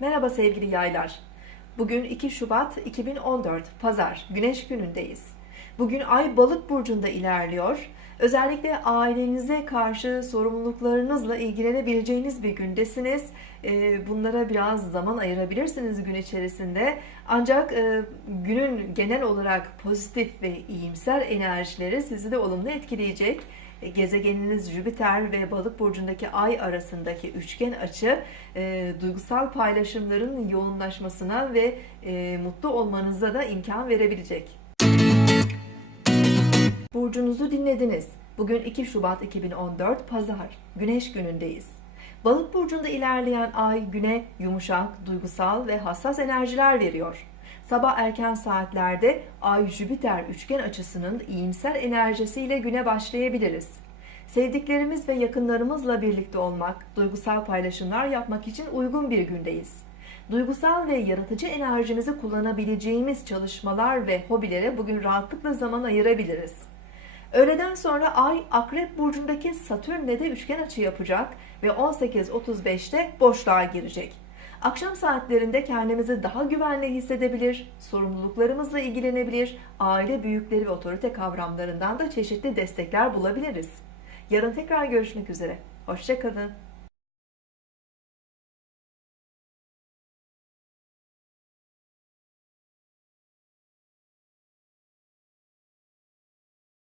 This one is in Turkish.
Merhaba sevgili yaylar. Bugün 2 Şubat 2014 Pazar Güneş günündeyiz. Bugün Ay Balık burcunda ilerliyor. Özellikle ailenize karşı sorumluluklarınızla ilgilenebileceğiniz bir gündesiniz. Ee, Bunlara biraz zaman ayırabilirsiniz gün içerisinde. Ancak e, günün genel olarak pozitif ve iyimser enerjileri sizi de olumlu etkileyecek. E, Gezegeniniz Jüpiter ve Balık burcundaki Ay arasındaki üçgen açı e, duygusal paylaşımların yoğunlaşmasına ve e, mutlu olmanıza da imkan verebilecek. Burcunuzu dinlediniz. Bugün 2 Şubat 2014 Pazar. Güneş günündeyiz. Balık burcunda ilerleyen ay güne yumuşak, duygusal ve hassas enerjiler veriyor. Sabah erken saatlerde Ay Jüpiter üçgen açısının iyimser enerjisiyle güne başlayabiliriz. Sevdiklerimiz ve yakınlarımızla birlikte olmak, duygusal paylaşımlar yapmak için uygun bir gündeyiz. Duygusal ve yaratıcı enerjimizi kullanabileceğimiz çalışmalar ve hobilere bugün rahatlıkla zaman ayırabiliriz. Öğleden sonra Ay Akrep Burcu'ndaki Satürn'le de üçgen açı yapacak ve 18.35'te boşluğa girecek. Akşam saatlerinde kendimizi daha güvenli hissedebilir, sorumluluklarımızla ilgilenebilir, aile büyükleri ve otorite kavramlarından da çeşitli destekler bulabiliriz. Yarın tekrar görüşmek üzere. Hoşçakalın.